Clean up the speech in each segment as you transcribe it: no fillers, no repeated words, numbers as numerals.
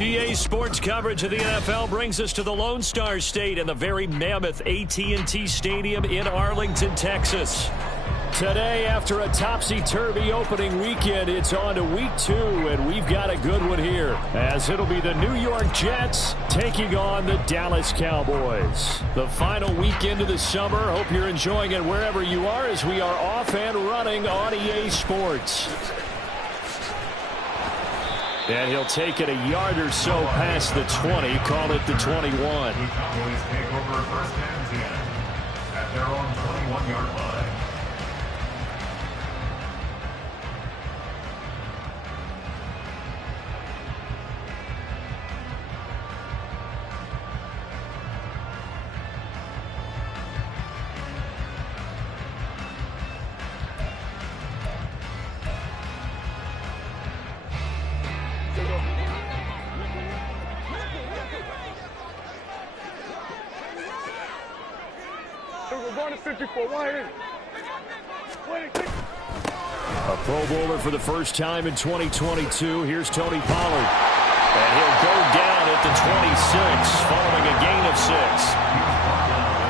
EA Sports coverage of the NFL brings us to the Lone Star State and the very mammoth AT&T Stadium in Arlington, Texas. Today, after a topsy-turvy opening weekend, it's on to week 2, and we've got a good one here, as it'll be the New York Jets taking on the Dallas Cowboys. The final weekend of the summer. Hope you're enjoying it wherever you are, as we are off and running on EA Sports. And he'll take it a yard or so past the 20, call it the 21. The Cowboys take over first and 10 at their own 21-yard line. A Pro Bowler for the first time in 2022. Here's Tony Pollard. And he'll go down at the 26 following a gain of 6.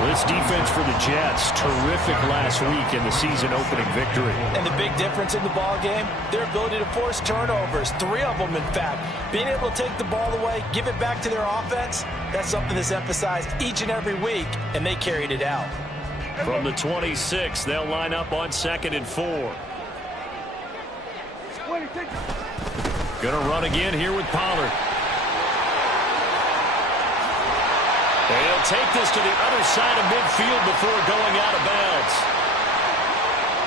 This defense for the Jets, terrific last week in the season-opening victory. And the big difference in the ball game, their ability to force turnovers, 3 of them, in fact. Being able to take the ball away, give it back to their offense, that's something that's emphasized each and every week, and they carried it out. From the 26, they'll line up on 2nd and 4. Gonna run again here with Pollard. And he'll take this to the other side of midfield before going out of bounds.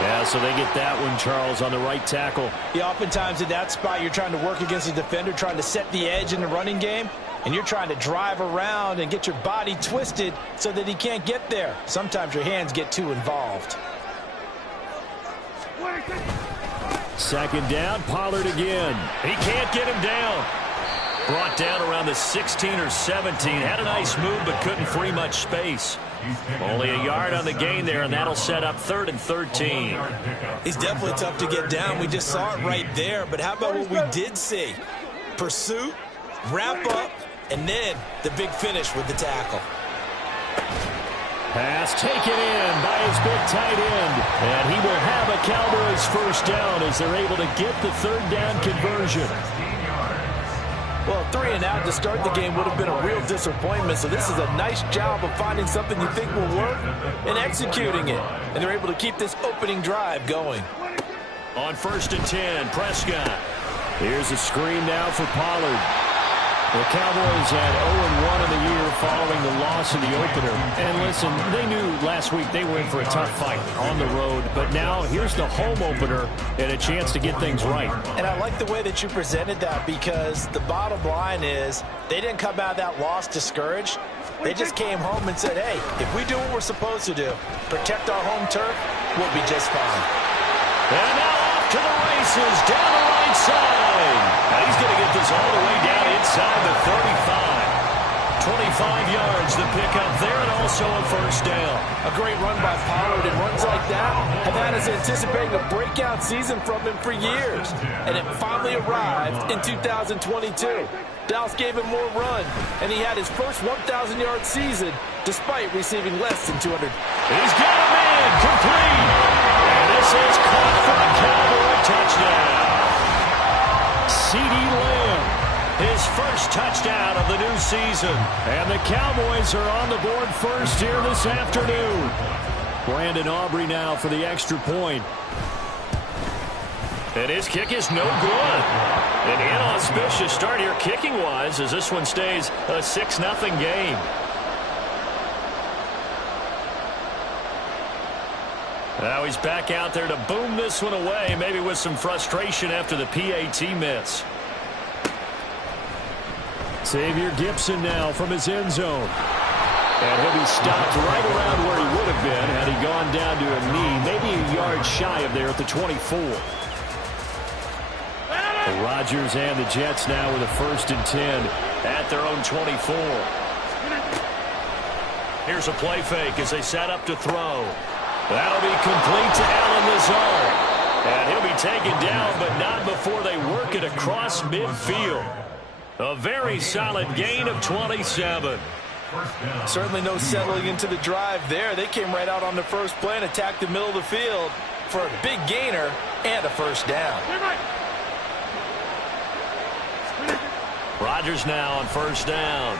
Yeah, so they get that one, Charles, on the right tackle. Yeah, oftentimes in that spot, you're trying to work against a defender, trying to set the edge in the running game, and you're trying to drive around and get your body twisted so that he can't get there. Sometimes your hands get too involved. 2nd down, Pollard again. He can't get him down. Brought down around the 16 or 17. Had a nice move, but couldn't free much space. Only a yard on the gain there, and that'll set up 3rd and 13. He's definitely tough to get down. We just saw it right there. But how about what we did see? Pursuit, wrap up, and then the big finish with the tackle. Pass taken in by his big tight end. And he will have a Cowboys first down as they're able to get the 3rd down conversion. Well, 3 and out to start the game would have been a real disappointment. So this is a nice job of finding something you think will work and executing it. And they're able to keep this opening drive going. On 1st and 10, Prescott. Here's a screen now for Pollard. The Cowboys had 0-1 in the year following the loss in the opener. And listen, they knew last week they were in for a tough fight on the road. But now here's the home opener and a chance to get things right. And I like the way that you presented that, because the bottom line is they didn't come out of that loss discouraged. They just came home and said, hey, if we do what we're supposed to do, protect our home turf, we'll be just fine. And now off to the races down the right side. And he's going to get this all the way down inside the 35. 25 yards the pickup there, and also a first down. A great run by Pollard, and runs like that have had us anticipating a breakout season from him for years. And it finally arrived in 2022. Dallas gave him more run, and he had his first 1,000-yard season despite receiving less than 200. He's got him in, complete. And this is caught for a Cowboy touchdown. CeeDee Lamb, his first touchdown of the new season. And the Cowboys are on the board first here this afternoon. Brandon Aubrey now for the extra point. And his kick is no good. An inauspicious start here kicking-wise as this one stays a 6-0 game. Now he's back out there to boom this one away, maybe with some frustration after the PAT miss. Xavier Gipson now from his end zone. And he'll be stopped right around where he would have been had he gone down to a knee, maybe a yard shy of there at the 24. The Rodgers and the Jets now with a 1st and 10 at their own 24. Here's a play fake as they set up to throw. That'll be complete to Allen Lazard. And he'll be taken down, but not before they work it across midfield. A very solid gain of 27. Certainly no settling into the drive there. They came right out on the first play and attacked the middle of the field for a big gainer and a first down. Rodgers now on first down.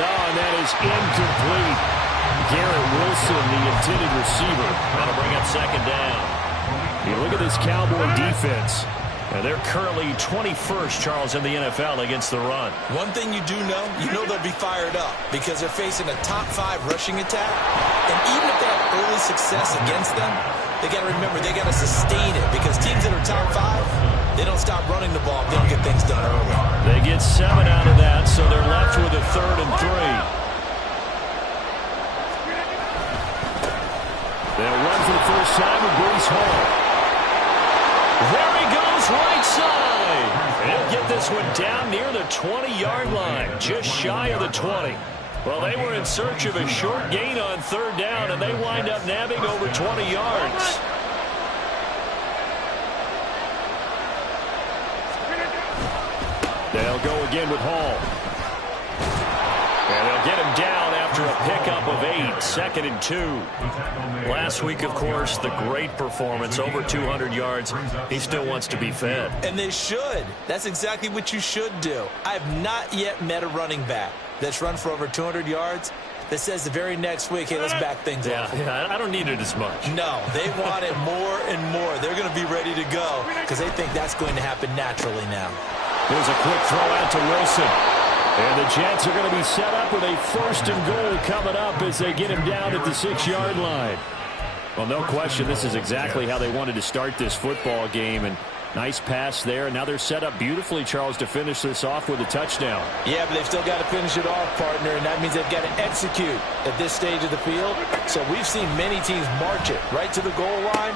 Oh, and that is incomplete. Garrett Wilson, the intended receiver. That'll bring up second down. You look at this Cowboy defense. And they're currently 21st, Charles, in the NFL against the run. One thing you do know they'll be fired up because they're facing a top 5 rushing attack. And even if they have early success against them, they got to remember they got to sustain it because teams that are top 5, they don't stop running the ball if they don't get things done early. They get 7 out of that, so they're left with a 3rd and 3. They'll run for the first time with Breece Hall. There he goes, right side. And he'll get this one down near the 20-yard line, just shy of the 20. Well, they were in search of a short gain on 3rd down, and they wind up nabbing over 20 yards. They'll go again with Hall. And they'll get him down after a pickup of 8, 2nd and 2. Last week, of course, the great performance, over 200 yards. He still wants to be fed. And they should. That's exactly what you should do. I have not yet met a running back that's run for over 200 yards that says the very next week, hey, let's back things up. Yeah, I don't need it as much. No, they want it more and more. They're going to be ready to go because they think that's going to happen naturally now. Here's a quick throw out to Wilson. And the Jets are going to be set up with a 1st and goal coming up as they get him down at the 6-yard line. Well, no question, this is exactly how they wanted to start this football game. And nice pass there. Now they're set up beautifully, Charles, to finish this off with a touchdown. Yeah, but they've still got to finish it off, partner, and that means they've got to execute at this stage of the field. So we've seen many teams march it right to the goal line.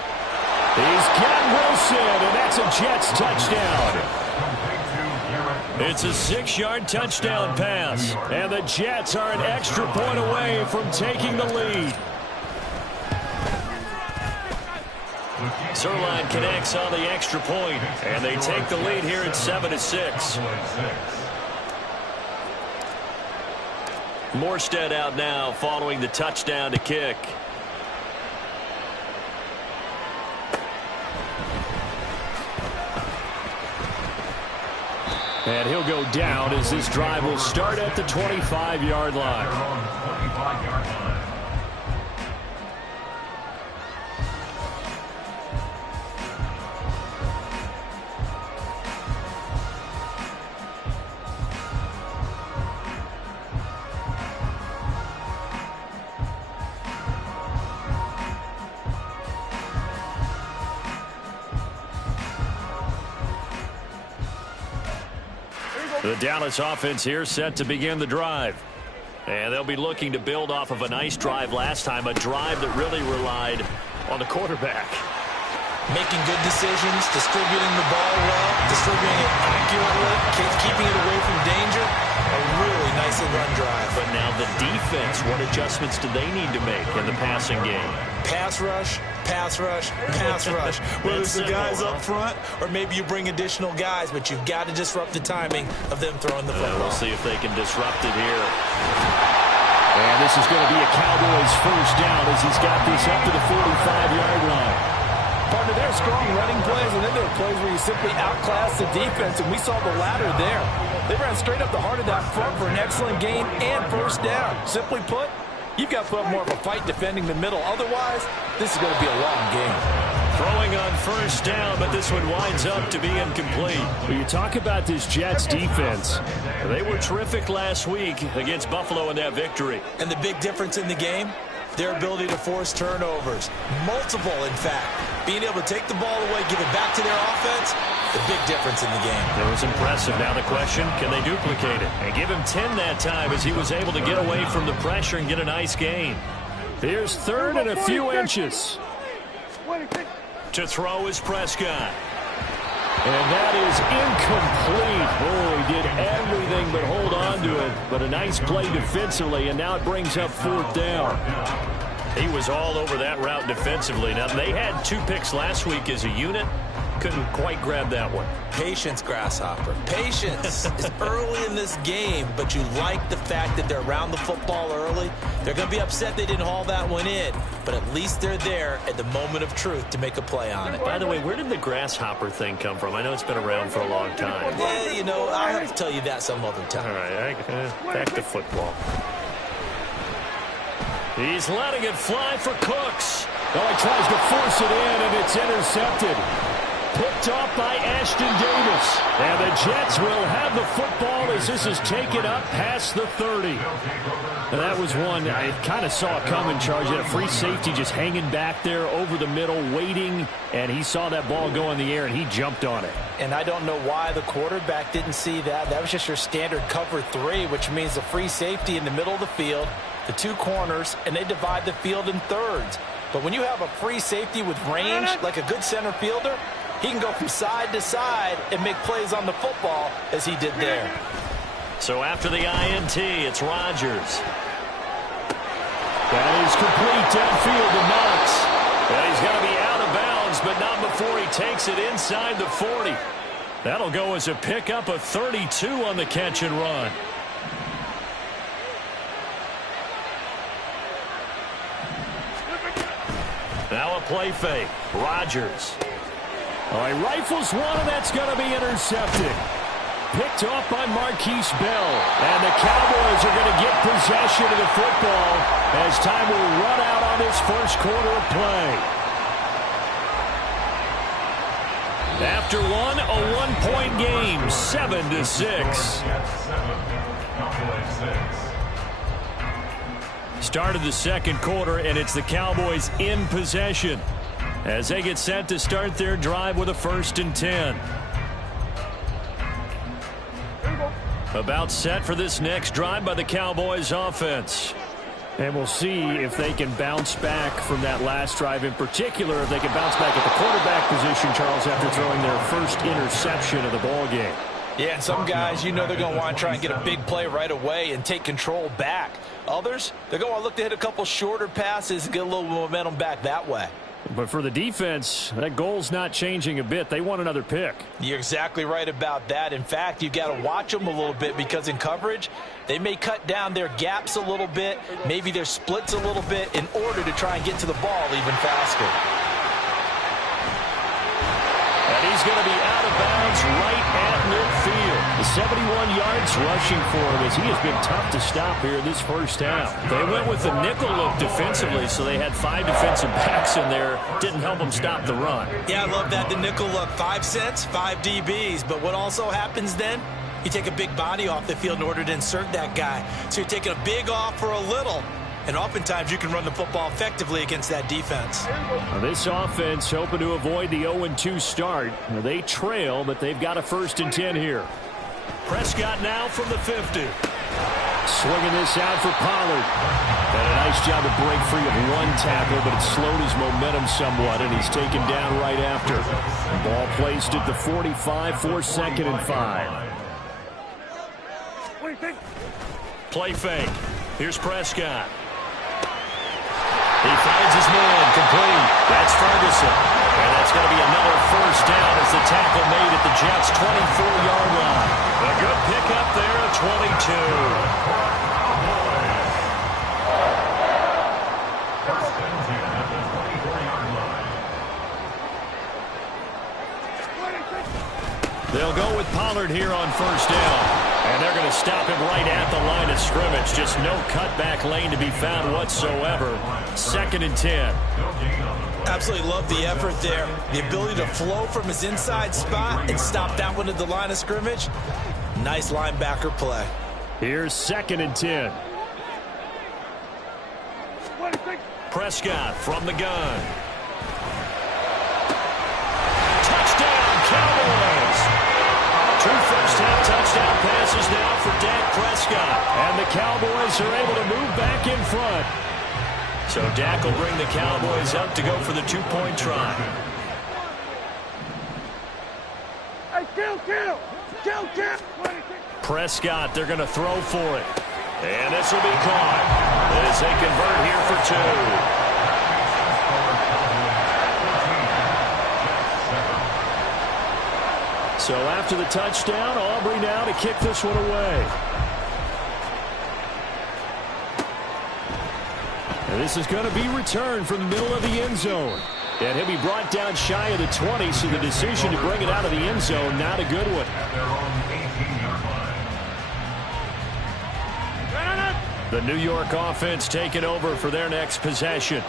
He's got Wilson, and that's a Jets touchdown. It's a 6-yard touchdown pass, and the Jets are an extra point away from taking the lead. Zuerlein connects on the extra point, and they take the lead here at 7-6. Morstead out now following the touchdown to kick. And he'll go down as this drive will start at the 25-yard line. The Dallas offense here set to begin the drive. And they'll be looking to build off of a nice drive last time, a drive that really relied on the quarterback. Making good decisions, distributing the ball well, distributing it accurately, keeping it away from danger. A really nicely run drive. But now the defense, what adjustments do they need to make in the passing game? Pass rush, pass rush, pass rush. Whether it's the guys up front or maybe you bring additional guys, but you've got to disrupt the timing of them throwing the football. We'll see if they can disrupt it here. And this is going to be a Cowboys first down as he's got this up to the 45-yard line. Partner, there are strong running plays, and then there are plays where you simply outclass the defense, and we saw the latter there. They ran straight up the heart of that front for an excellent gain and first down. Simply put, you've got to put up more of a fight defending the middle. Otherwise, this is going to be a long game. Throwing on first down, but this one winds up to be incomplete. When you talk about this Jets defense, they were terrific last week against Buffalo in that victory. And the big difference in the game, their ability to force turnovers. Multiple, in fact. Being able to take the ball away, give it back to their offense, the big difference in the game. It was impressive. Now the question, can they duplicate it? And give him 10 that time as he was able to get away from the pressure and get a nice gain. Here's 3rd and a few inches. To throw is Prescott. And that is incomplete. Oh, he did everything but hold on to it. But a nice play defensively, and now it brings up 4th down. He was all over that route defensively. Now, they had 2 picks last week as a unit. couldn't quite grab that one. Patience, Grasshopper. Patience is early in this game, but you like the fact that they're around the football early. They're going to be upset they didn't haul that one in, but at least they're there at the moment of truth to make a play on it. By the way, where did the grasshopper thing come from? I know it's been around for a long time. Yeah, you know, I'll have to tell you that some other time. All right, back to football. He's letting it fly for Cooks. Well, he tries to force it in, and it's intercepted. Picked off by Ashton Davis. And the Jets will have the football as this is taken up past the 30. And that was one I kind of saw coming, Charles. You had a free safety just hanging back there over the middle, waiting, and he saw that ball go in the air, and he jumped on it. And I don't know why the quarterback didn't see that. That was just your standard cover 3, which means the free safety in the middle of the field, the 2 corners, and they divide the field in thirds. But when you have a free safety with range, like a good center fielder, he can go from side to side and make plays on the football as he did there. So after the INT, it's Rodgers. That is complete downfield to Knox. And he's going to be out of bounds, but not before he takes it inside the 40. That'll go as a pickup of 32 on the catch and run. Now a play fake. Rodgers. Oh, he rifles one, and that's going to be intercepted. Picked off by Marquise Bell. And the Cowboys are going to get possession of the football as time will run out on this first quarter of play. After one, a one-point game, 7-6. Start of the second quarter, and it's the Cowboys in possession as they get set to start their drive with a 1st and 10. About set for this next drive by the Cowboys offense. And we'll see if they can bounce back from that last drive. In particular, if they can bounce back at the quarterback position, Charles, after throwing their first interception of the ball game. Yeah, and some guys, you know they're going to want to try and get a big play right away and take control back. Others, they're going to want to look to hit a couple shorter passes and get a little momentum back that way. But for the defense, that goal's not changing a bit. They want another pick. You're exactly right about that. In fact, you've got to watch them a little bit because in coverage, they may cut down their gaps a little bit, maybe their splits a little bit in order to try and get to the ball even faster. And he's going to be out of bounds right at midfield. The 71 yards rushing for him as he has been tough to stop here this first half. They went with the nickel look defensively, so they had 5 defensive backs in there. Didn't help them stop the run. Yeah, I love that, the nickel look. 5 cents, 5 DBs. But what also happens then? You take a big body off the field in order to insert that guy. So you're taking a big off for a little. And oftentimes you can run the football effectively against that defense. Now this offense hoping to avoid the 0-2 start. Now they trail, but they've got a 1st and 10 here. Prescott now from the 50. Swinging this out for Pollard. And a nice job to break free of one tackle, but it slowed his momentum somewhat, and he's taken down right after. Ball placed at the 45 for 2nd and 5. Play fake. Here's Prescott. He finds his man, complete. That's Ferguson. And that's going to be another 1st down as the tackle made at the Jets' 24-yard line. A good pickup there at 22. They'll go with Pollard here on 1st down. And they're going to stop him right at the line of scrimmage. Just no cutback lane to be found whatsoever. 2nd and 10. Absolutely love the effort there. The ability to flow from his inside spot and stop that one at the line of scrimmage. Nice linebacker play. Here's 2nd and 10. Prescott from the gun. Touchdown, Cowboys! 2 first-half touchdown passes now for Dak Prescott. And the Cowboys are able to move back in front. So Dak will bring the Cowboys up to go for the 2-point try. Prescott, they're going to throw for it. And this will be caught as they convert here for 2. So after the touchdown, Aubrey now to kick this one away. And this is going to be returned from the middle of the end zone. And he'll be brought down shy of the 20, so the decision to bring it out of the end zone, not a good one. The New York offense taking over for their next possession.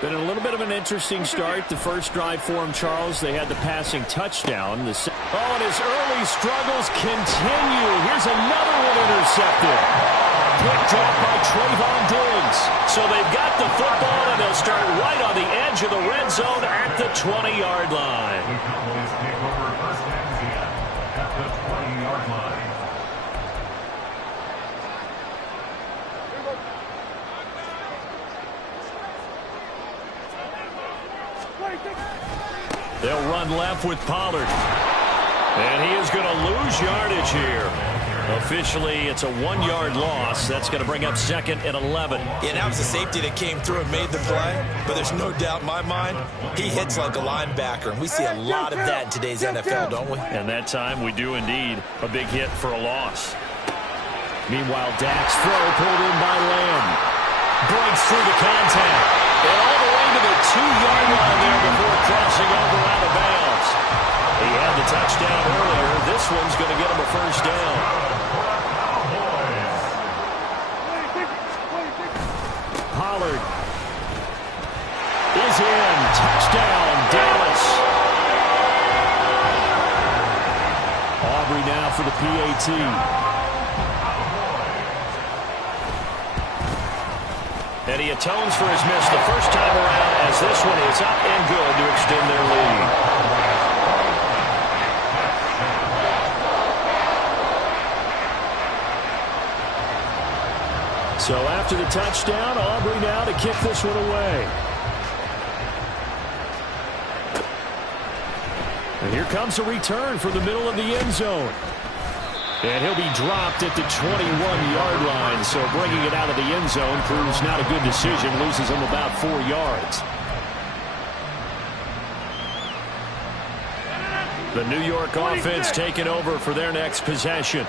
Been a little bit of an interesting start. The first drive for them, Charles, they had the passing touchdown. And his early struggles continue. Here's another one intercepted. Picked off by Trayvon Diggs. So they've got the football, and they'll start right on the edge of the red zone at the 20-yard line. They'll run left with Pollard. And he is going to lose yardage here. Officially, it's a 1-yard loss. That's going to bring up second and 11. Yeah, that was the safety that came through and made the play. But there's no doubt in my mind, he hits like a linebacker. And we see a lot of that in today's NFL, don't we? And that time, we do indeed. A big hit for a loss. Meanwhile, Dak's throw pulled in by Lamb. Breaks through the contact. And all the way to the 2-yard line there before crossing over out of bounds. He had the touchdown earlier. This one's going to get him a first down. Pollard is in. Touchdown, Dallas. Aubrey now for the PAT. And he atones for his miss the first time around as this one is up and good to extend their lead. So after the touchdown, Aubrey now to kick this one away. And here comes a return from the middle of the end zone. And he'll be dropped at the 21-yard line, so bringing it out of the end zone proves not a good decision, loses him about 4 yards. The New York offense taking over for their next possession.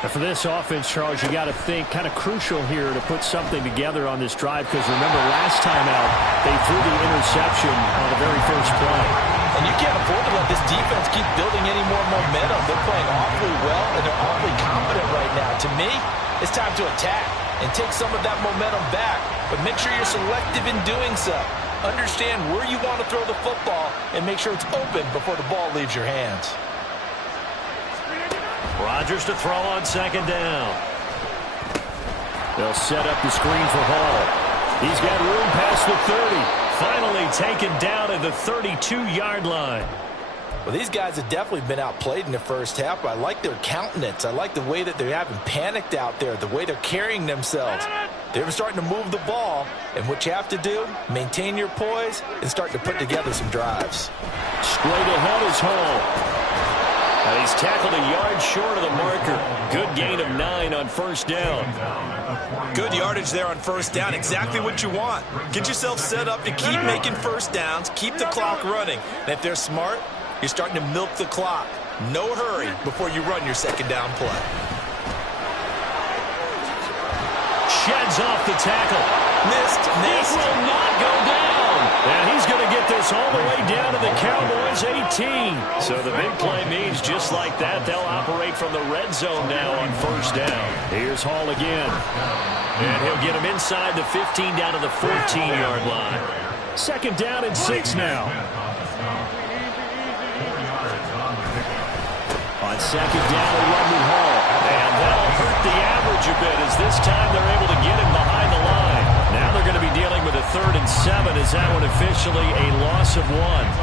And for this offense, Charles, you got to think kind of crucial here to put something together on this drive, because remember last time out, they threw the interception on the very first play. And you can't afford to let this defense keep building any more momentum. They're playing awfully well, and they're awfully confident right now. To me, it's time to attack and take some of that momentum back. But make sure you're selective in doing so. Understand where you want to throw the football and make sure it's open before the ball leaves your hands. Rodgers to throw on second down. They'll set up the screen for Hall. He's got room past the 30. Finally taken down at the 32-yard line. Well, these guys have definitely been outplayed in the first half, but I like their countenance. I like the way that they haven't panicked out there, the way they're carrying themselves. They're starting to move the ball, and what you have to do, maintain your poise and start to put together some drives. Straight ahead is Hall. And he's tackled a yard short of the marker. Good gain of 9 on first down. Good yardage there on first down. Exactly what you want. Get yourself set up to keep making first downs, keep the clock running. And if they're smart, you're starting to milk the clock. No hurry before you run your second down play. Sheds off the tackle. Missed. This will not go down. And he's going to get this all the way down to the Cowboys' 18. So the big play means just like that, they'll operate from the red zone now on first down. Here's Hall again. And he'll get him inside the 15 down to the 14-yard line. Second down and 6 now. On second down, a run with Hall. And that'll hurt the average a bit as this time they're able to get him behind the line. Now they're going to be dealing with a 3rd and 7 as that one officially a loss of 1.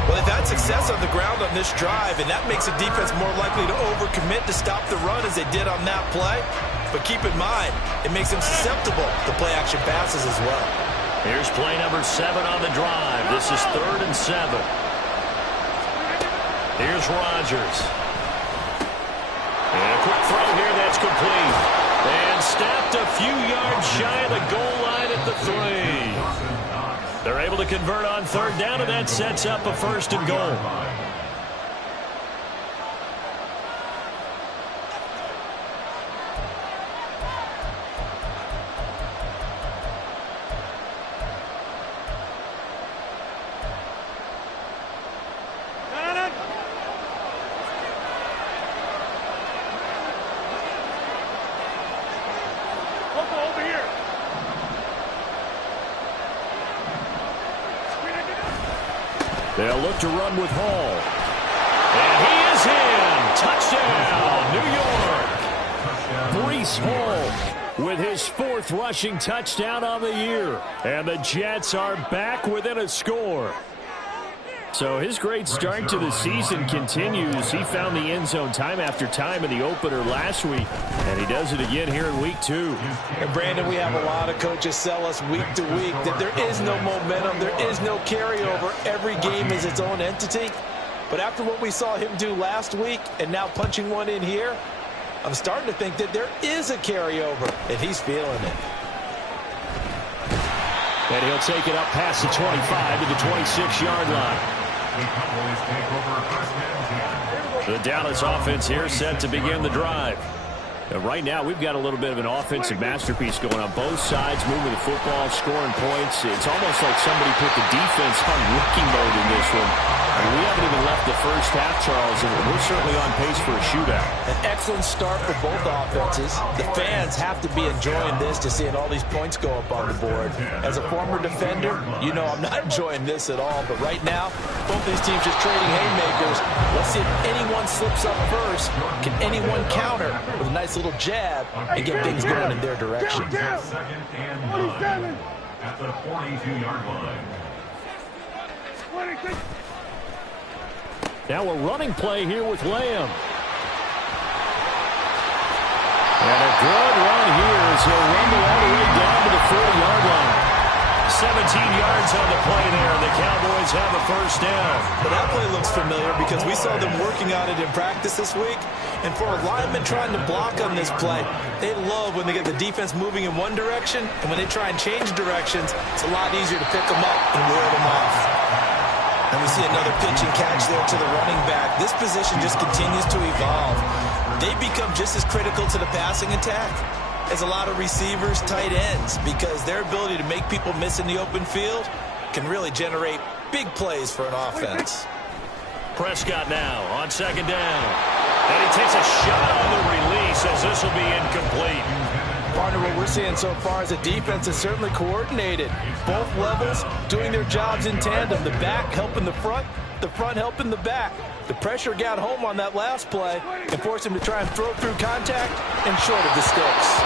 Well, they've had success on the ground on this drive, and that makes the defense more likely to overcommit to stop the run as they did on that play. But keep in mind, it makes them susceptible to play-action passes as well. Here's play number 7 on the drive. This is 3rd and 7. Here's Rodgers. And a quick throw here that's complete. And snapped a few yards shy of the goal line at the 3. They're able to convert on 3rd down, and that sets up a 1st and goal. They'll look to run with Hall. And he is in. Touchdown, New York. Breece Hall with his 4th rushing touchdown on the year. And the Jets are back within a score. So his great start to the season continues. He found the end zone time after time in the opener last week, and he does it again here in week 2. And Brandon, we have a lot of coaches sell us week to week that there is no momentum, there is no carryover. Every game is its own entity. But after what we saw him do last week and now punching one in here, I'm starting to think that there is a carryover, and he's feeling it. And he'll take it up past the 25 to the 26-yard line. The Dallas offense here set to begin the drive. Right now, we've got a little bit of an offensive masterpiece going on both sides, moving the football, scoring points. It's almost like somebody put the defense on rookie mode in this one. And we haven't even left the first half, Charles, and we're certainly on pace for a shootout. An excellent start for both offenses. The fans have to be enjoying this to seeing all these points go up on the board. As a former defender, you know I'm not enjoying this at all. But right now, both these teams just trading haymakers. Let's see if anyone slips up first. Can anyone counter with a nice little jab and get things going in their direction? 2nd and 9 at the 42-yard line. Now a running play here with Lamb. And a good run here as he'll rumble all the way down to the 40-yard line. 17 yards on the play there, and the Cowboys have a first down. But that play looks familiar because we saw them working on it in practice this week. And for a lineman trying to block on this play, they love when they get the defense moving in one direction, and when they try and change directions, it's a lot easier to pick them up and ward them off. And we see another pitch and catch there to the running back. This position just continues to evolve. They become just as critical to the passing attack as a lot of receivers, tight ends, because their ability to make people miss in the open field can really generate big plays for an offense. Prescott now on 2nd down. And he takes a shot on the release as this will be incomplete. Partner, what we're seeing so far is the defense is certainly coordinated. Both levels doing their jobs in tandem. The back helping the front helping the back. The pressure got home on that last play and forced him to try and throw through contact and short of the sticks.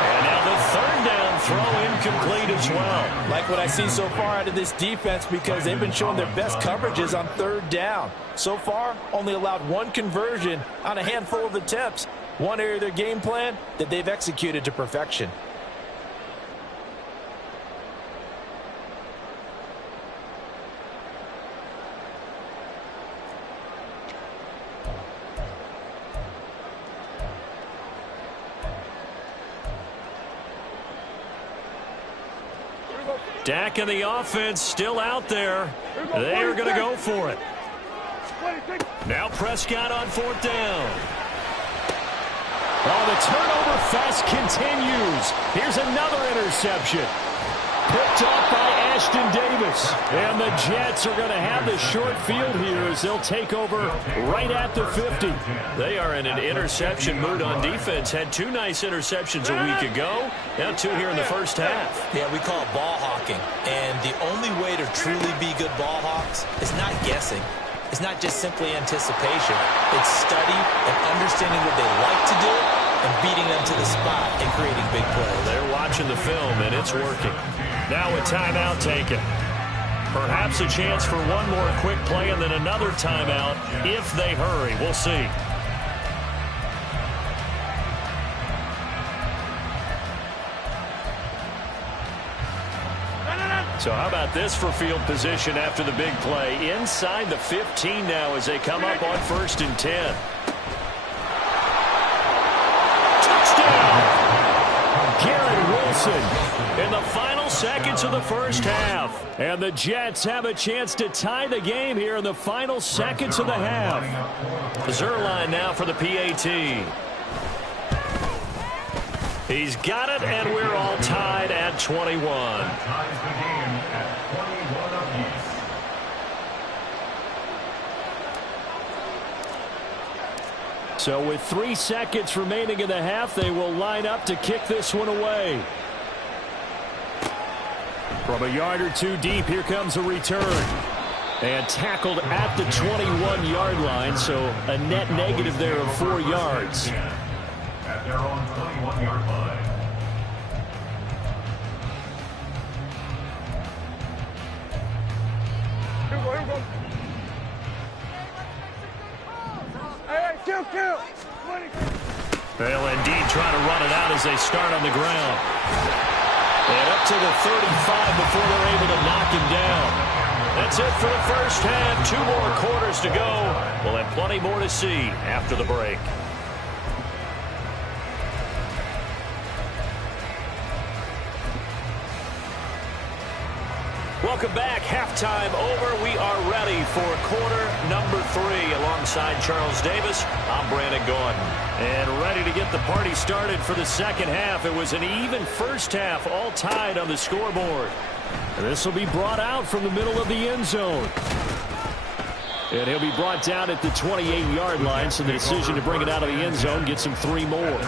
And now the 3rd down throw incomplete as well. Like what I see so far out of this defense because they've been showing their best coverages on 3rd down. So far, only allowed 1 conversion on a handful of attempts. One area of their game plan that they've executed to perfection. Dak and the offense still out there. They are going to go for it. Now Prescott on 4th down. Oh, the turnover fest continues. Here's another interception. Picked off by Ashton Davis. And the Jets are going to have the short field here as they'll take over right at the 50. They are in an interception mood on defense. Had 2 nice interceptions a week ago. Now 2 here in the first half. Yeah, we call it ball hawking. And the only way to truly be good ball hawks is not guessing. It's not just simply anticipation. It's study and understanding what they like to do and beating them to the spot and creating big plays. They're watching the film, and it's working. Now a timeout taken. Perhaps a chance for one more quick play and then another timeout if they hurry. We'll see. So how about this for field position after the big play? Inside the 15 now as they come up on 1st and 10. Touchdown! Garrett Wilson in the final seconds of the first half. And the Jets have a chance to tie the game here in the final seconds of the half. Zuerlein now for the PAT. He's got it, and we're all tied at 21. So with 3 seconds remaining in the half, they will line up to kick this one away. From a yard or 2 deep, here comes a return. And tackled at the 21-yard line, so a net negative there of 4 yards. At their own 21-yard line. Here we go. Hey, kill. They'll indeed try to run it out as they start on the ground. And up to the 35 before they're able to knock him down. That's it for the first half. 2 more quarters to go. We'll have plenty more to see after the break. Welcome back. Halftime over. We are ready for quarter number 3. Alongside Charles Davis, I'm Brandon Gaudin. And ready to get the party started for the second half. It was an even first half, all tied on the scoreboard. And this will be brought out from the middle of the end zone. And he'll be brought down at the 28-yard line, so the decision to bring it out of the end zone gets him 3 more.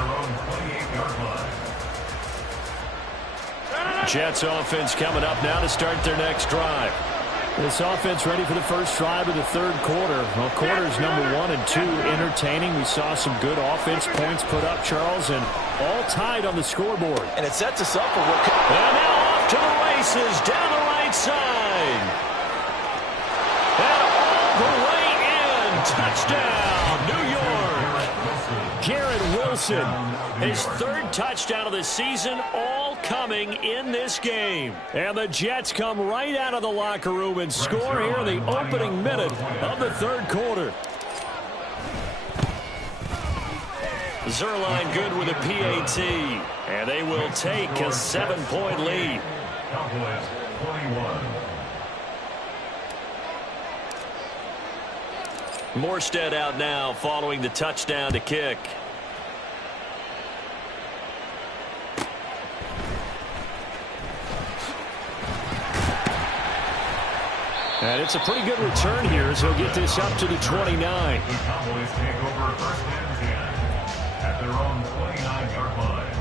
Jets offense coming up now to start their next drive. This offense ready for the first drive of the third quarter. Well, quarters number 1 and 2 entertaining. We saw some good offense points put up, Charles, and all tied on the scoreboard. And it sets us up for what... And now off to the races down the right side. And all the way in. Touchdown, New York. Garrett Wilson, his 3rd touchdown of the season, all coming in this game. And the Jets come right out of the locker room and score here in the opening minute of the third quarter. Zuerlein good with a PAT, and they will take a 7-point lead. Cowboys 21. Morstead out now following the touchdown to kick. And it's a pretty good return here as he'll get this up to the 29. The Cowboys take over first and 10 at their own 29-yard line.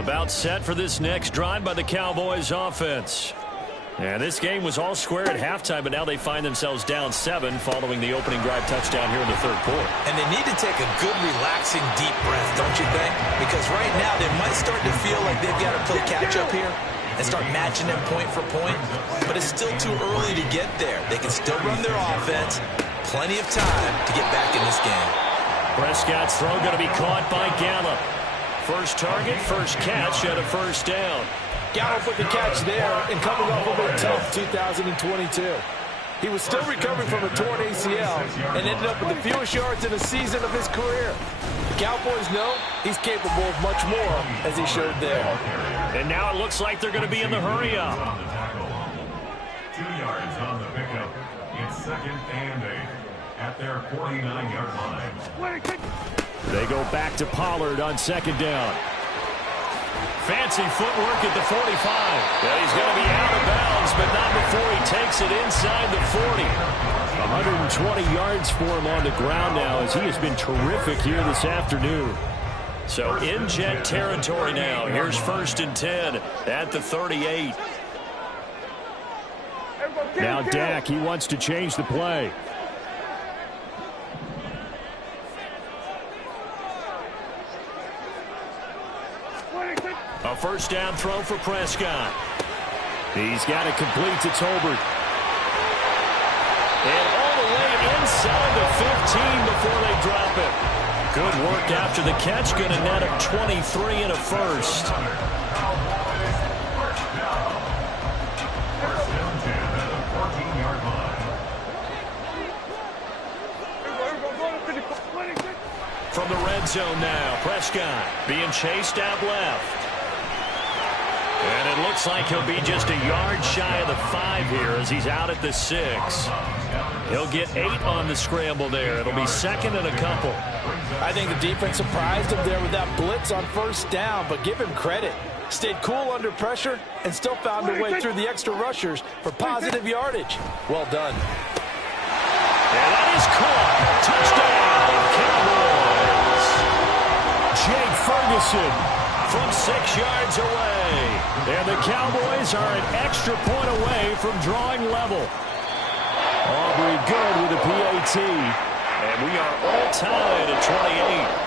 About set for this next drive by the Cowboys offense. And this game was all square at halftime, but now they find themselves down 7 following the opening drive touchdown here in the third quarter. And they need to take a good, relaxing, deep breath, don't you think? Because right now they might start to feel like they've got to play catch-up here and start matching them point for point. But it's still too early to get there. They can still run their offense. Plenty of time to get back in this game. Prescott's throw going to be caught by Gallup. First target, first catch, and a first down. Gallup with the catch there and coming off of a tough 2022. He was still recovering from a torn ACL and ended up with the fewest yards in a season of his career. The Cowboys know he's capable of much more, as he showed there. And now it looks like they're going to be in the hurry-up. 2 yards on the pickup. It's 2nd and 8 at their 49-yard line. They go back to Pollard on 2nd down. Fancy footwork at the 45. Yeah, he's going to be out of bounds, but not before he takes it inside the 40. 120 yards for him on the ground now as he has been terrific here this afternoon. So in Jet territory now. Here's 1st and 10 at the 38. Now Dak, he wants to change the play. A first down throw for Prescott. He's got it complete to Tolbert. And all the way inside the 15 before they drop it. Good work after the catch. Going to net up 23 and a first. From the red zone now, Prescott being chased out left. And it looks like he'll be just a yard shy of the 5 here as he's out at the 6. He'll get 8 on the scramble there. It'll be 2nd and a couple. I think the defense surprised him there with that blitz on first down, but give him credit. Stayed cool under pressure and still found a way through the extra rushers for positive yardage. Well done. And that is caught. Touchdown, Cowboys. Jake Ferguson from 6 yards away. And the Cowboys are an extra point away from drawing level. Aubrey good with a PAT. And we are all tied at 28.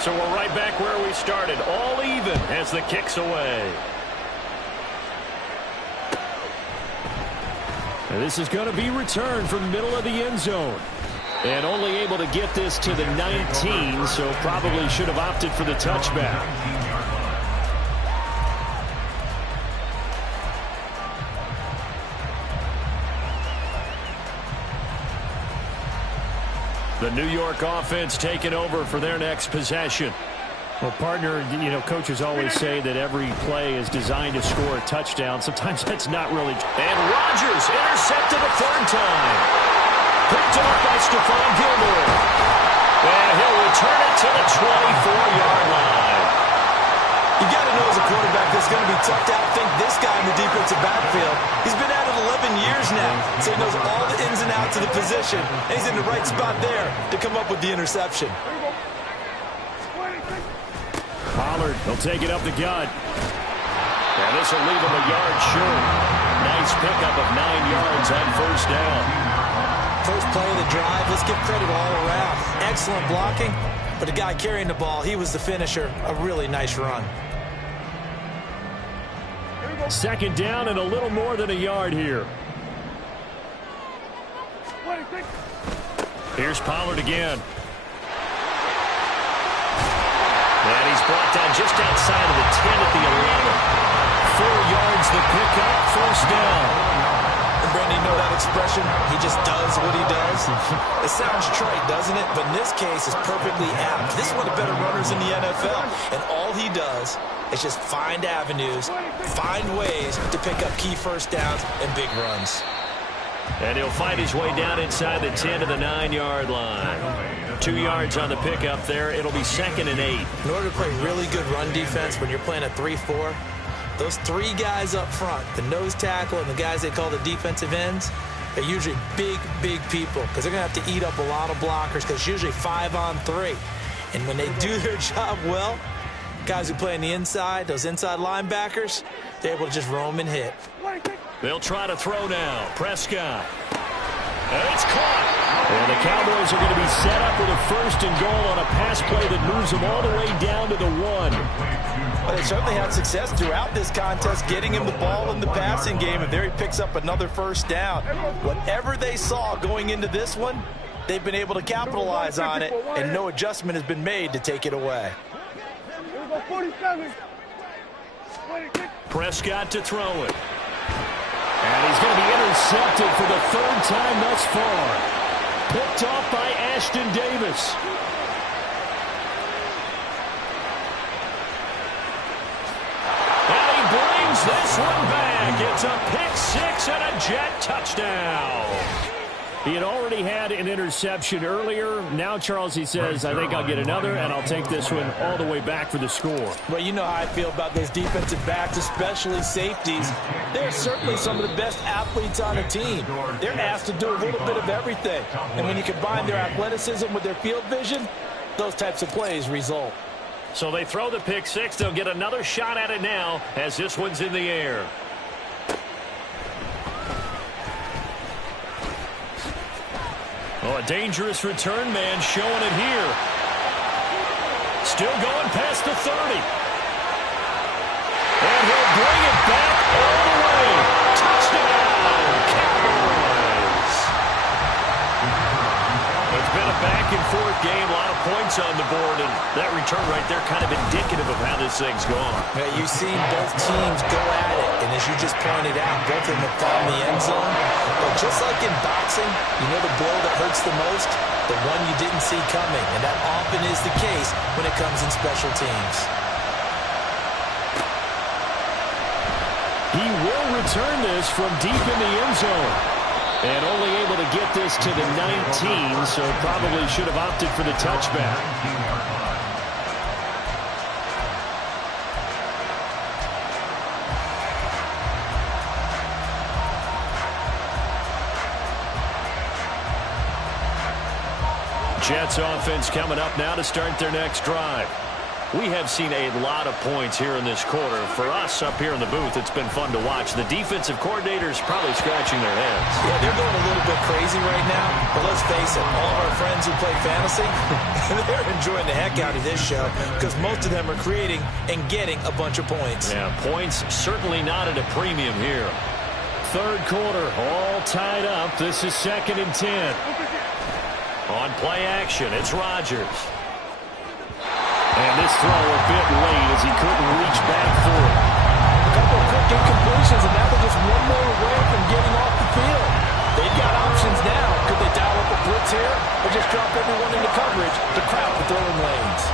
So we're right back where we started, all even as the kick's away. And this is going to be returned from the middle of the end zone. And only able to get this to the 19, so probably should have opted for the touchback. The New York offense taking over for their next possession. Well, partner, coaches always say that every play is designed to score a touchdown. Sometimes that's not really. And Rodgers intercepted a third time. Picked off by Stephon Gilmore. And he'll return it to the 24-yard line. You got to know as a quarterback that's going to be tough to outthink this guy in the defensive backfield. He's been at it 11 years now, so he knows all the ins and outs of the position, and he's in the right spot there to come up with the interception. Pollard, he'll take it up the gut. And this will leave him a yard short. Nice pickup of 9 yards on first down. First play of the drive, let's give credit all around. Excellent blocking, but the guy carrying the ball, he was the finisher. A really nice run. Second down and a little more than a yard here. Here's Pollard again. And he's brought down just outside of the 10 at the 11. 4 yards the pickup, first down. And Brandon, you know that expression? He just does what he does. It sounds trite, doesn't it? But in this case, it's perfectly apt. This is one of the better runners in the NFL. And all he does is just find avenues, find ways to pick up key first downs and big runs. And he'll find his way down inside the 10 to the 9-yard line. 2 yards on the pickup there. It'll be 2nd and 8. In order to play really good run defense when you're playing a 3-4, those 3 guys up front, the nose tackle and the guys they call the defensive ends, are usually big, big people because they're going to have to eat up a lot of blockers because it's usually 5-on-3. And when they do their job well, guys who play on the inside, those inside linebackers, they're able to just roam and hit. They'll try to throw now. Prescott. And it's caught. And the Cowboys are going to be set up with a 1st and goal on a pass play that moves them all the way down to the 1. Well, they certainly had success throughout this contest, getting him the ball in the passing game, and there he picks up another first down. Whatever they saw going into this one, they've been able to capitalize on it, and no adjustment has been made to take it away. Prescott to throw it. And he's going to be intercepted for the 3rd time thus far. Picked off by Ashton Davis. And he brings this one back. It's a pick 6 and a Jet touchdown. He had already had an interception earlier. Now, Charles, he says, I think I'll get another, and I'll take this one all the way back for the score. Well, you know how I feel about those defensive backs, especially safeties. They're certainly some of the best athletes on a team. They're asked to do a little bit of everything. And when you combine their athleticism with their field vision, those types of plays result. So they throw the pick 6. They'll get another shot at it now as this one's in the air. Oh, a dangerous return man showing it here. Still going past the 30. And he'll bring it back all the way. Touchdown, Cowboys. It's been a back-and-forth game, a lot of points on the board, and that return right there kind of indicative of how this thing's gone. Yeah, you've seen both teams go at it, and as you just pointed out, both of them have found the end zone. But just like in boxing, you know the blow that hurts the most? The one you didn't see coming, and that often is the case when it comes in special teams. He will return this from deep in the end zone. And only able to get this to the 19, so probably should have opted for the touchback. Jets offense coming up now to start their next drive. We have seen a lot of points here in this quarter. For us up here in the booth, it's been fun to watch. The defensive coordinators probably scratching their heads. Yeah, they're going a little bit crazy right now. But let's face it, all of our friends who play fantasy, they're enjoying the heck out of this show because most of them are creating and getting a bunch of points. Yeah, points certainly not at a premium here. Third quarter, all tied up. This is 2nd and 10. On play action, it's Rodgers. And this throw a bit late as he couldn't reach back for it. A couple of quick incompletions, and now they're just one more away from getting off the field. They've got options now. Could they dial up a blitz here or just drop everyone into coverage to crowd the throwing lanes?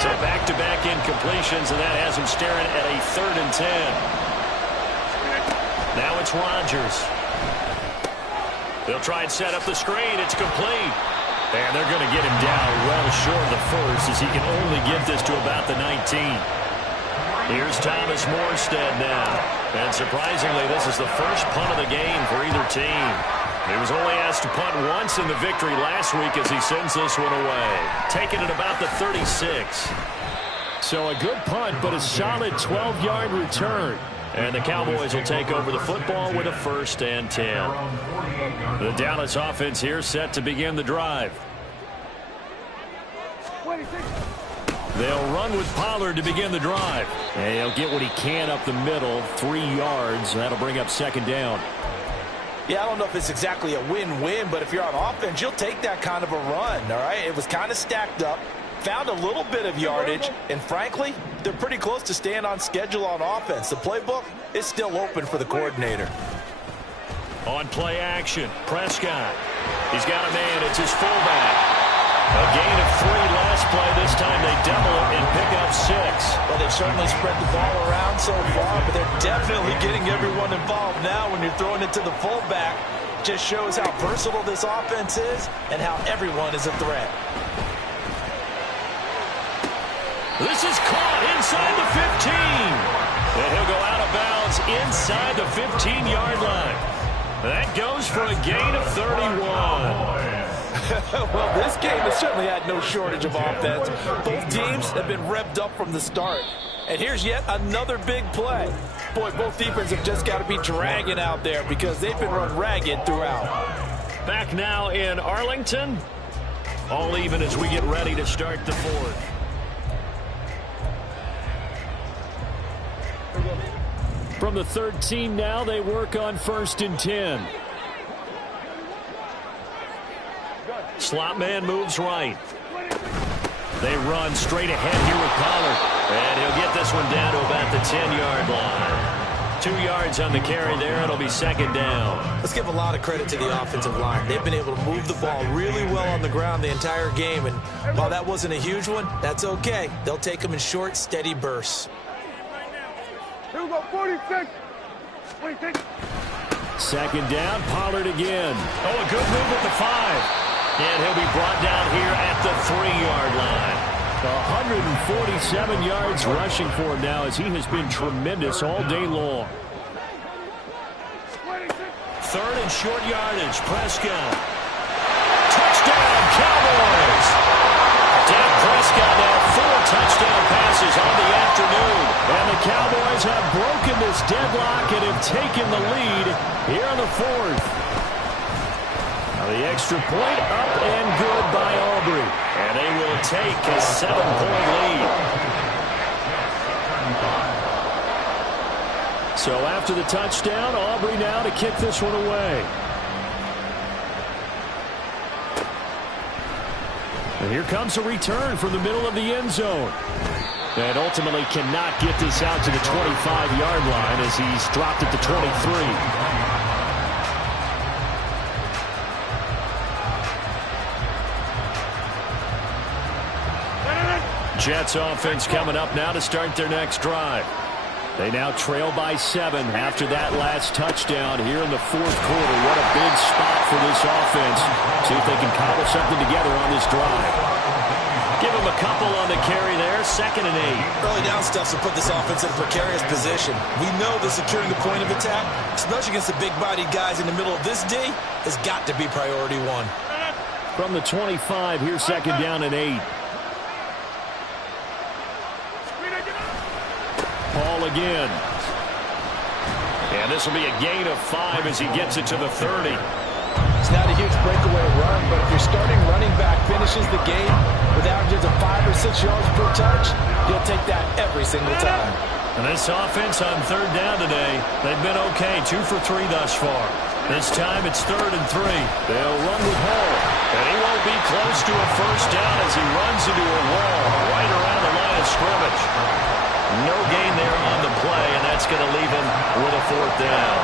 So back-to-back incompletions, and that has him staring at a 3rd and 10. Now it's Rodgers. They'll try and set up the screen. It's complete. And they're going to get him down well short of the first as he can only get this to about the 19. Here's Thomas Morstead now. And surprisingly, this is the first punt of the game for either team. He was only asked to punt once in the victory last week as he sends this one away. Taking it about the 36. So a good punt, but a solid 12-yard return. And the Cowboys will take over the football with a 1st and 10. The Dallas offense here set to begin the drive. They'll run with Pollard to begin the drive. And he'll get what he can up the middle, 3 yards. That'll bring up 2nd down. Yeah, I don't know if it's exactly a win-win, but if you're on offense, you'll take that kind of a run, all right? It was kind of stacked up, found a little bit of yardage, and frankly, they're pretty close to staying on schedule on offense. The playbook is still open for the coordinator. On play action, Prescott. He's got a man. It's his fullback. A gain of 3 last play. This time they double it and pick up 6. Well, they've certainly spread the ball around so far, but they're definitely getting everyone involved now when you're throwing it to the fullback. Just shows how versatile this offense is and how everyone is a threat. This is caught inside the 15. And he'll go out of bounds inside the 15-yard line. That goes for a gain of 31. Well, this game has certainly had no shortage of offense. Both teams have been revved up from the start. And here's yet another big play. Boy, both defenses have just got to be dragging out there because they've been run ragged throughout. Back now in Arlington. All even as we get ready to start the 4th. From the 13 now, they work on 1st and 10. Slot man moves right. They run straight ahead here with Pollard. And he'll get this one down to about the 10-yard line. 2 yards on the carry there. It'll be 2nd down. Let's give a lot of credit to the offensive line. They've been able to move the ball really well on the ground the entire game. And while that wasn't a huge one, that's okay. They'll take them in short, steady bursts. Here we go, 46. 46. 2nd down, Pollard again. Oh, a good move at the 5. And he'll be brought down here at the 3-yard line. 147 yards rushing for him now as he has been tremendous all day long. 3rd and short yardage, Prescott. Touchdown, Cowboys! Dak Prescott now 4 touchdown passes on the afternoon. And the Cowboys have broken this deadlock and have taken the lead here in the 4th. Now the extra point up and good by Aubrey. And they will take a 7-point lead. So after the touchdown, Aubrey now to kick this one away. And here comes a return from the middle of the end zone. And ultimately cannot get this out to the 25-yard line as he's dropped at the 23. Jets offense coming up now to start their next drive. They now trail by 7 after that last touchdown here in the 4th quarter. What a big spot for this offense. See if they can cobble something together on this drive. Give him a couple on the carry there. 2nd and 8. Early down stuff will put this offense in a precarious position. We know that securing the point of attack, especially against the big-bodied guys in the middle of this D, has got to be priority one. From the 25, here's 2nd down and 8. Paul again. And this will be a gain of 5 as he gets it to the 30. It's not a huge breakaway run, but if your starting running back finishes the game with averages of 5 or 6 yards per touch, you'll take that every single time. And this offense on 3rd down today, they've been okay. 2 for 3 thus far. This time it's 3rd and 3. They'll run with Hall. And he won't be close to a 1st down as he runs into a wall right around the line of scrimmage. No gain there on the play, and that's going to leave him with a 4th down.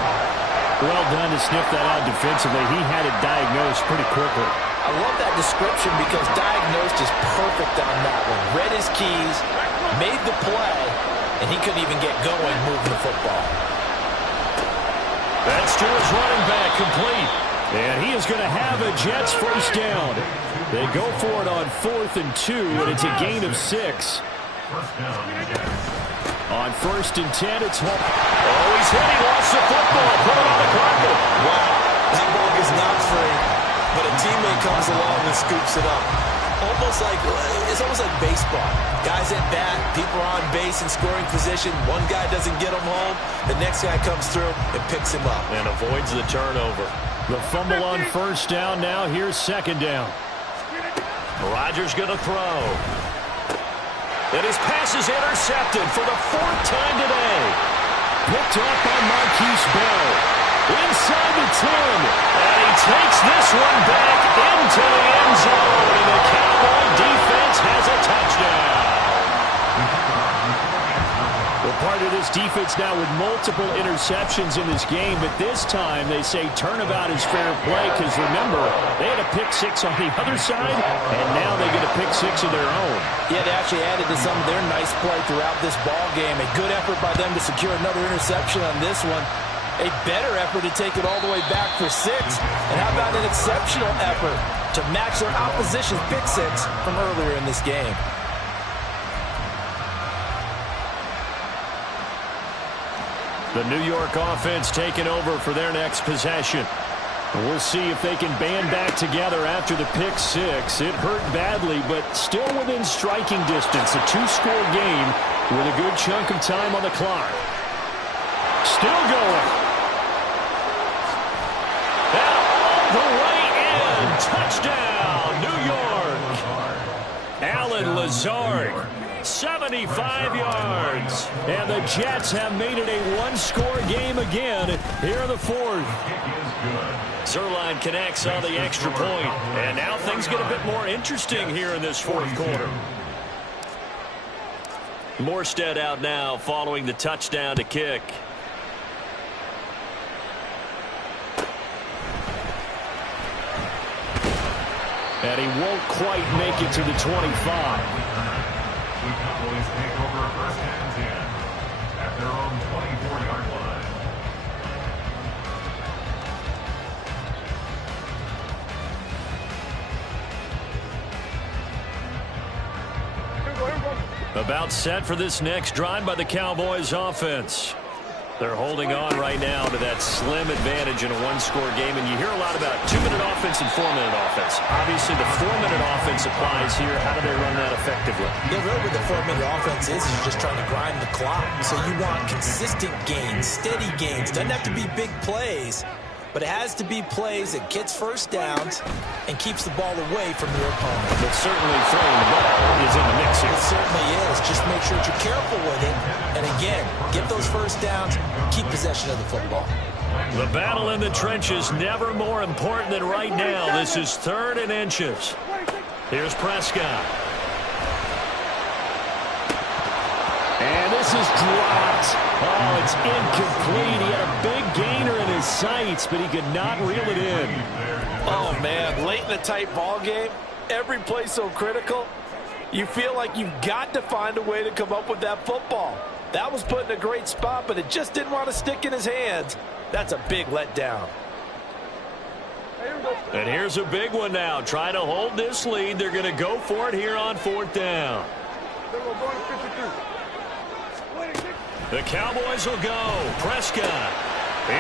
Well done to sniff that out defensively. He had it diagnosed pretty quickly. I love that description because diagnosed is perfect on that one. Read his keys, made the play, and he couldn't even get going moving the football. That's to his running back, complete. And he is going to have a Jets 1st down. They go for it on 4th and 2, and it's a gain of 6. On 1st and 10, it's Hall. Oh, he's hit. He lost the football. Put it on the carpet. Wow. That ball is not free, but a teammate comes along and scoops it up. It's almost like baseball. Guys at bat, people are on base in scoring position. One guy doesn't get him home. The next guy comes through and picks him up. And avoids the turnover. The fumble on 1st down now. Here's 2nd down. Rodgers going to throw. And his pass is intercepted for the 4th time today. Picked up by Marquise Bell. Inside the 10. And he takes this one back into the end zone. And the Cowboy defense has a touchdown. Well, part of this defense now with multiple interceptions in this game, but this time they say turnabout is fair play because, remember, they had a pick 6 on the other side, and now they get a pick 6 of their own. Yeah, they actually added to some of their nice play throughout this ball game. A good effort by them to secure another interception on this one. A better effort to take it all the way back for 6. And how about an exceptional effort to match their opposition's pick 6 from earlier in this game. The New York offense taking over for their next possession. We'll see if they can band back together after the pick 6. It hurt badly, but still within striking distance. A 2-score game with a good chunk of time on the clock. Still going. And all the way in. Touchdown, New York. Allen Lazard. 75 yards. And the Jets have made it a 1-score game again here in the 4th. Zuerlein connects on the extra point. And now things get a bit more interesting here in this 4th quarter. Morstead out now following the touchdown to kick. And he won't quite make it to the 25. The Cowboys take over 1st and 10 at their own 24-yard line. About set for this next drive by the Cowboys offense. They're holding on right now to that slim advantage in a 1-score game. And you hear a lot about 2-minute offense and 4-minute offense. Obviously, the 4-minute offense applies here. How do they run that effectively? Yeah, really what the 4-minute offense is you're just trying to grind the clock. So you want consistent gains, steady gains. Doesn't have to be big plays, but it has to be plays that gets 1st downs and keeps the ball away from your opponent. But certainly throwing the ball is in the mix here. It certainly is. Just make sure that you're careful with it. And again, get those 1st downs, keep possession of the football. The battle in the trenches never more important than right now. This is 3rd and inches. Here's Prescott. And this is dropped. Oh, it's incomplete. He had a big gainer in his sights, but he could not reel it in. Oh, man, late in a tight ball game, every play so critical, you feel like you've got to find a way to come up with that football. That was put in a great spot, but it just didn't want to stick in his hands. That's a big letdown. And here's a big one now. Trying to hold this lead. They're going to go for it here on 4th down. The Cowboys will go. Prescott.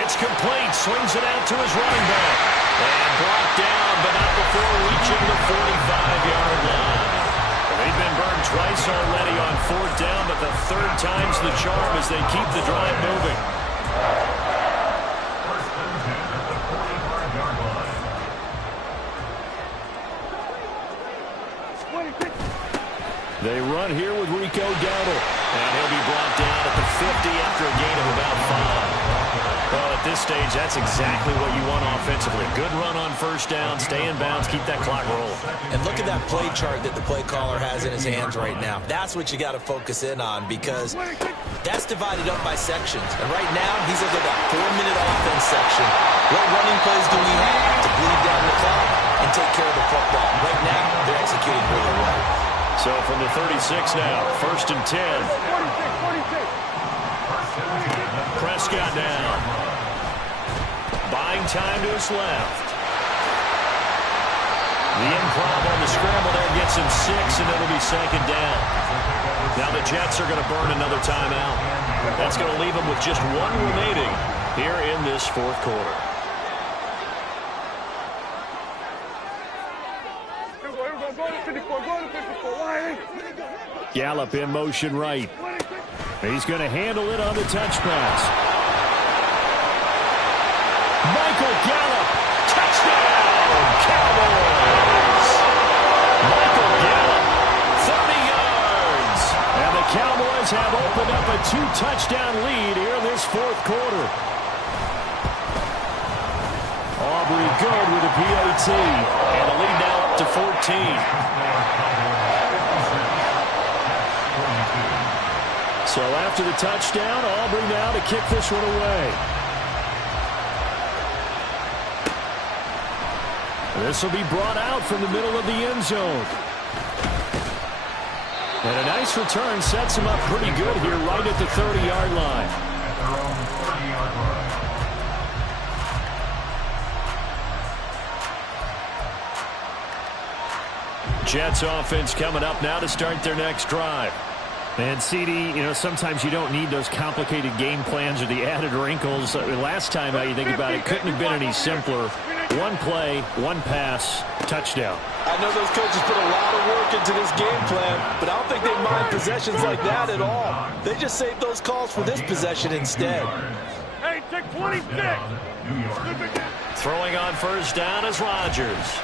It's complete. Swings it out to his running back. And brought down, but not before reaching the 45-yard line. They've been burned twice already on 4th down, but the 3rd time's the charm as they keep the drive moving. They run here with Rico Dowdle. And he'll be brought down at the 50 after a gain of about 5. Well, at this stage, that's exactly what you want offensively. Good run on 1st down, stay in bounds, keep that clock rolling. And look at that play chart that the play caller has in his hands right now. That's what you got to focus in on because that's divided up by sections. And right now, he's looking at that 4-minute offense section. What running plays do we have to bleed down the clock and take care of the football? Right now, they're executing really well. So from the 36 now, 1st and 10. 46. Prescott down. Buying time to his left. The improv on the scramble there gets him 6, and it'll be 2nd down. Now the Jets are going to burn another timeout. That's going to leave them with just 1 remaining here in this 4th quarter. Gallup in motion right. He's going to handle it on the touch pass. Michael Gallup, touchdown, Cowboys! Michael Gallup, 30 yards. And the Cowboys have opened up a 2-touchdown lead here in this 4th quarter. Aubrey good with a PAT. And the lead now up to 14. So after the touchdown, Aubrey now to kick this one away. This will be brought out from the middle of the end zone. And a nice return sets him up pretty good here right at the 30-yard line. Jets offense coming up now to start their next drive. And, CD, sometimes you don't need those complicated game plans or the added wrinkles. Last time, you think about it, couldn't have been any simpler. 1 play, 1 pass, touchdown. I know those coaches put a lot of work into this game plan, but I don't think they mind possessions like that at all. They just save those calls for this possession instead. Hey, take 26. Throwing on 1st down is Rodgers.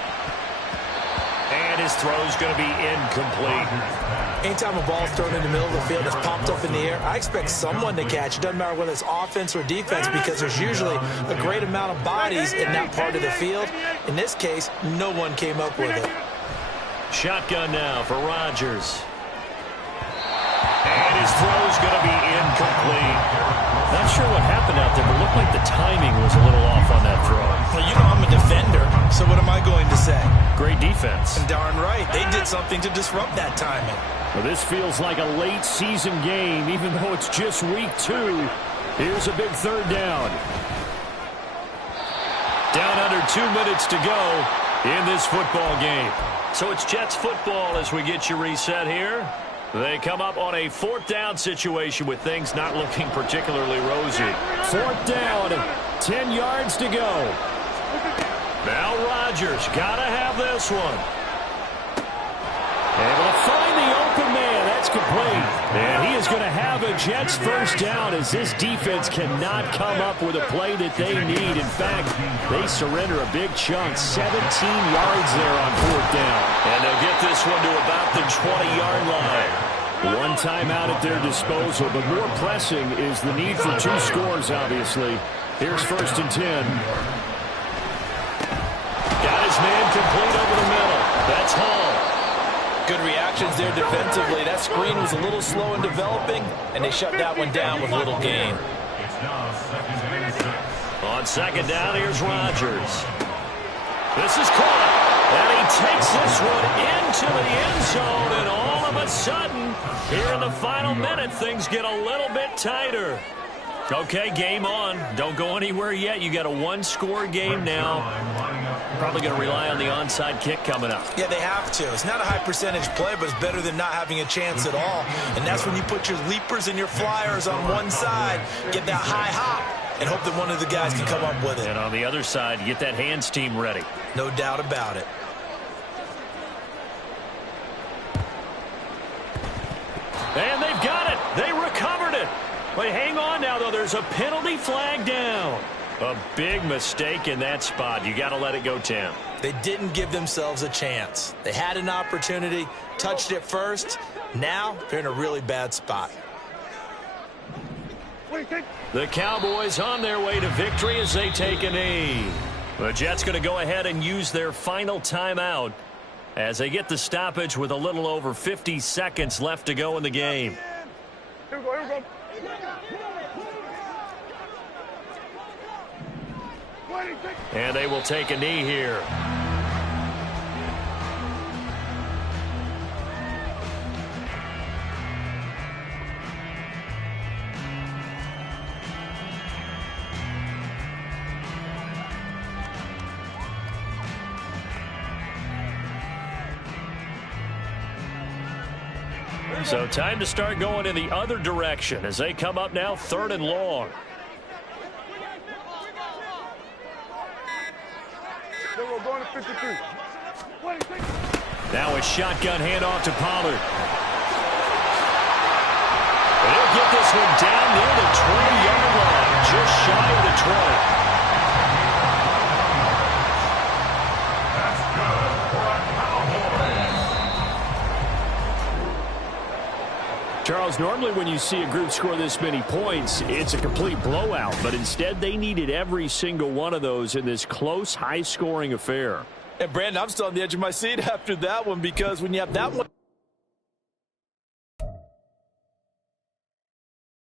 And his throw's going to be incomplete. Anytime a ball's thrown in the middle of the field, it's popped up in the air, I expect someone to catch. It doesn't matter whether it's offense or defense because there's usually a great amount of bodies in that part of the field. In this case, no one came up with it. Shotgun now for Rodgers. And his throw's going to be incomplete. Not sure what happened out there, but it looked like the timing was a little off on that throw. Well, I'm a defender, so what am I going to say? Great defense. And darn right, they did something to disrupt that timing. Well, this feels like a late season game, even though it's just week 2. Here's a big 3rd down. Down under 2 minutes to go in this football game. So it's Jets football as we get you reset here. They come up on a 4th down situation with things not looking particularly rosy. 4th down, 10 yards to go. Now Rodgers, gotta have this one. Able to find the open man. That's complete. And he is going to have a Jets 1st down as this defense cannot come up with a play that they need. In fact, they surrender a big chunk, 17 yards there on 4th down. And they'll get this one to about the 20-yard line. 1 timeout at their disposal, but more pressing is the need for 2 scores, obviously. Here's 1st and 10. Got his man complete over the middle. That's Hall. Good reactions there defensively. That screen was a little slow in developing, and they shut that one down with little gain. On 2nd down, here's Rodgers. This is caught, and he takes this one into the end zone, and all of a sudden, here in the final minute, things get a little bit tighter. Okay, game on. Don't go anywhere yet. You got a 1-score game now. probably going to rely on the onside kick coming up. Yeah, they have to. It's not a high percentage play, but it's better than not having a chance at all. And that's when you put your leapers and your flyers on one side, get that high hop, and hope that one of the guys can come up with it. And on the other side, get that hands team ready. No doubt about it. And they've got it. They recovered it. But hang on now, though. There's a penalty flag down. A big mistake in that spot. You got to let it go, Tim. They didn't give themselves a chance. They had an opportunity, touched it first. Now they're in a really bad spot. The Cowboys on their way to victory as they take a knee. The Jets going to go ahead and use their final timeout as they get the stoppage with a little over 50 seconds left to go in the game. Here we go, here we go. And they will take a knee here. So time to start going in the other direction as they come up now 3rd and long. We're going to 53. Now a shotgun handoff to Pollard. They'll get this one down near the 20-yard line, just shy of the 20. Charles, normally when you see a group score this many points, it's a complete blowout. But instead, they needed every single one of those in this close, high-scoring affair. And, Brandon, I'm still on the edge of my seat after that one because when you have that one